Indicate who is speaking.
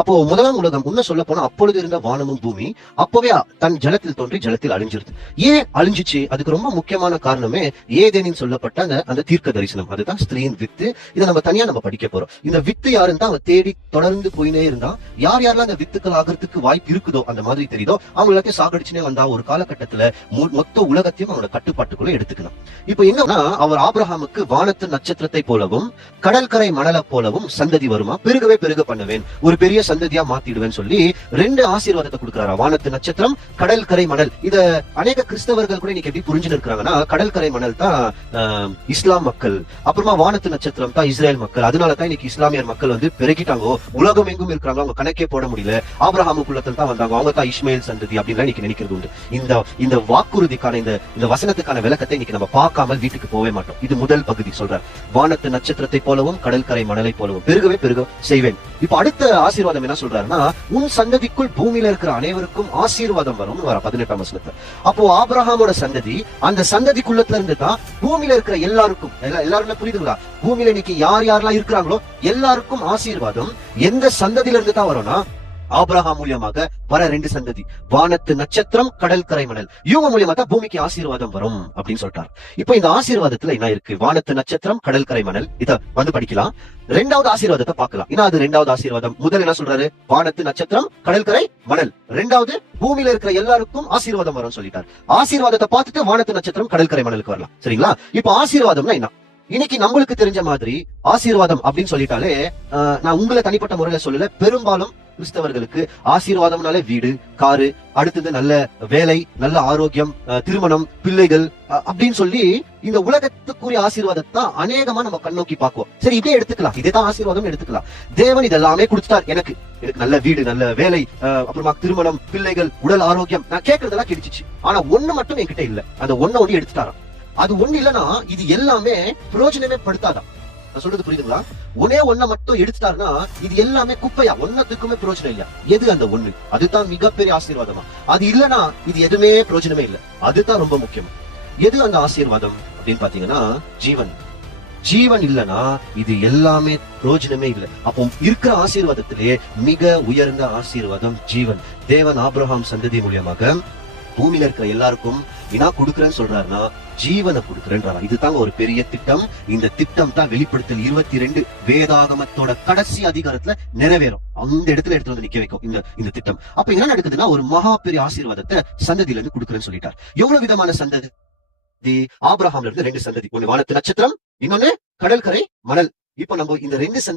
Speaker 1: அப்போ முதலாம் உலகம் உன்ன சொல்ல போனா அப்பொழுது இருந்த வானமும் பூமி அப்பவே தன் ஜலத்தில் தோன்றி ஜலத்தில் அழிஞ்சிருது. ஏன் அழிஞ்சிச்சு? அதுக்கு ரொம்ப முக்கியமான காரணமே ஏதேனின் சொல்லப்பட்ட அந்த அந்த தீர்க்க தரிசனம். அதுதான் ஸ்திரீயின் வித்து. இதை நம்ம தனியா நம்ம படிக்க போறோம். இந்த வித்து யாருன்னு தான் அவன் தேடி தொடர்ந்து போயினே இருந்தா யார் யாரெல்லாம் அந்த வித்துக்கள் ஆகிறதுக்கு வாய்ப்பு இருக்குதோ அந்த மாதிரி தெரியுதோ அவங்க எல்லாத்தையும் சாகடிச்சுனே வந்தா ஒரு காலகட்டத்துல மொத்த உலகத்தையும் அவனோட கட்டுப்பாட்டுக்குள்ள எடுத்துக்கணும். இப்போ என்னன்னா அவர் ஆபிரகாமுக்கு வானத்து நட்சத்திரத்தை போலவும் கடற்கரை மணலை போலவும் சந்ததி வருமா? பெருகவே பெருக பண்ணுவேன். ஒரு பெரிய சந்ததியா மாத்திடுவேன்னு சொல்லி ரெண்டு ஆசீர்வாதத்தை கொடுக்குறாரா. வானத்து நட்சத்திரம் கடற்கரை மணல். இத அநேக கிறிஸ்தவர்கள் கூட இன்னைக்கு எப்படி புரிஞ்சுன்னு இருக்கிறாங்கன்னா கடற்கரை மணல் தான் இஸ்லாம் மக்கள். அப்புறமா வானத்து நட்சத்திரம் தான் இஸ்ரேல் மக்கள். அதனால தான் இன்னைக்கு இஸ்லாமியர் மக்கள் வந்து பெருகிட்டாங்க. உலகம் எங்கும் இருக்கிறாங்க அவங்க கணக்கே போட முடியல. ஆபிரகாமு குலத்தில் தான் வந்தாங்க. அவங்க தான் இஸ்மேல் சந்ததி அப்படின்னு இன்னைக்கு நினைக்கிறது உண்டு. இந்த இந்த வாக்குறுதிக்கான இந்த இந்த வசனத்துக்கான விளக்கத்தை இன்னைக்கு நம்ம பார்க்காமல் வீட்டுக்கு போவே மாட்டோம். இது முதல் பகுதி சொல்றார். வானத்து நட்சத்திரத்தை போலவும் கடற்கரை மணலை போலவும். பெருகவே பெருக செய்வேன். இப்ப அடுத்த ஆசீர்வாதம் என்ன சொல்றாருன்னா உன் சந்ததிக்குள் பூமியில இருக்கிற அனைவருக்கும் ஆசீர்வாதம் வரும் வர பதினெட்டாம் வசனத்துல. அப்போ ஆபிரஹாமோட சந்ததி அந்த சந்ததிக்குள்ளத்துல இருந்து தான் பூமியில இருக்கிற எல்லாருக்கும் எல்லா- எல்லாருமே புரியுதுங்களா? பூமியில இன்னைக்கு யார் யாரெல்லாம் இருக்கிறாங்களோ எல்லாருக்கும் ஆசீர்வாதம் எந்த சந்ததியில இருந்து தான் வரும்னா ஆபிரகாம் மூலியமாக வர ரெண்டு சந்ததி. வானத்து நட்சத்திரம் கடற்கரை மணல். இவங்க மூலியமா தான் பூமிக்கு ஆசீர்வாதம் வரும் அப்படின்னு சொல்லிட்டார். இப்ப இந்த ஆசீர்வாதத்துல என்ன இருக்கு? வானத்து நட்சத்திரம் கடற்கரை மணல். இத வந்து படிக்கலாம். ரெண்டாவது ஆசீர்வாதத்தை பார்க்கலாம். ஏன்னா அது ரெண்டாவது ஆசீர்வாதம்? முதல் என்ன சொல்றாரு? வானத்து நட்சத்திரம் கடற்கரை மணல். ரெண்டாவது பூமியில இருக்கிற எல்லாருக்கும் ஆசீர்வாதம் வரும் சொல்லிட்டார். ஆசீர்வாதத்தை பார்த்துட்டு வானத்து நட்சத்திரம் கடற்கரை மணலுக்கு வரலாம். சரிங்களா? இப்ப ஆசீர்வாதம்னா என்ன? இன்னைக்கு நம்மளுக்கு தெரிஞ்ச மாதிரி ஆசீர்வாதம் அப்படின்னு சொல்லிட்டாலே ஆஹ், நான் உங்களை தனிப்பட்ட முறையில சொல்லல பெரும்பாலும் கிறிஸ்தவர்களுக்கு ஆசீர்வாதம்னாலே வீடு காரு அடுத்தது நல்ல வேலை நல்ல ஆரோக்கியம் அஹ், திருமணம் பிள்ளைகள் அப்படின்னு சொல்லி இந்த உலகத்துக்குரிய ஆசீர்வாதத்தை அநேகமா நம்ம கண்ணோக்கி பார்க்குவோம். சரி இதே எடுத்துக்கலாம். இதே தான் ஆசீர்வாதம் எடுத்துக்கலாம். தேவன் இதெல்லாமே கொடுத்துட்டார். எனக்கு எனக்கு நல்ல வீடு நல்ல வேலை அப்புறமா திருமணம் பிள்ளைகள் உடல் ஆரோக்கியம். நான் கேட்கறதெல்லாம் கிடைச்சிச்சு ஆனா ஒண்ணு மட்டும் என்கிட்ட இல்ல. அந்த ஒண்ணு ஒண்ணு எடுத்துட்டாராம். அது ஒண்ணு இல்லைன்னா இது எல்லாமே பிரயோஜனமே படுத்தாதான் நான் சொல்றது புரியுதுங்களா? ஒன்னே ஒன்ன மட்டும் எடுத்துட்டாருன்னா இது எல்லாமே குப்பையா? ஒன்னத்துக்குமே பிரயோஜனம் இல்லையா? எது அந்த ஒண்ணு? அதுதான் மிகப்பெரிய ஆசீர்வாதமா? அது இல்லனா இது எதுவுமே பிரயோஜனமே இல்ல. அதுதான் ரொம்ப முக்கியம். எது அந்த ஆசீர்வாதம் அப்படின்னு பாத்தீங்கன்னா ஜீவன். ஜீவன் இல்லனா இது எல்லாமே பிரயோஜனமே இல்லை. அப்போ இருக்கிற ஆசீர்வாதத்திலே மிக உயர்ந்த ஆசீர்வாதம் ஜீவன். தேவன் ஆப்ரஹாம் சந்ததி மூலியமாக பூமியில இருக்கிற எல்லாருக்கும் வினா கொடுக்குறேன்னு சொல்றாருன்னா ஜீவனை கொடுக்குறேன்றாரா? இதுதாங்க ஒரு பெரிய திட்டம். இந்த திட்டம் தான் வெளிப்படுத்தல் இருபத்தி ரெண்டு வேதாகமத்தோட கடைசி அதிகாரத்துல நிறைவேறும். அந்த இடத்துல எடுத்து வந்து நிக்க வைக்கும். இந்த இந்த திட்டம். அப்ப என்ன நடக்குதுன்னா ஒரு மகா பெரிய ஆசீர்வாதத்தை சந்ததியில இருந்து கொடுக்குறேன்னு சொல்லிட்டார். எவ்வளவு விதமான சந்ததி? ஆபிரஹாம்ல இருந்து ரெண்டு சந்ததி. ஒண்ணு வானத்து நட்சத்திரம் இன்னொன்னு கடற்கரை மணல். இப்ப நம்ம இந்த ரெண்டு சந்ததி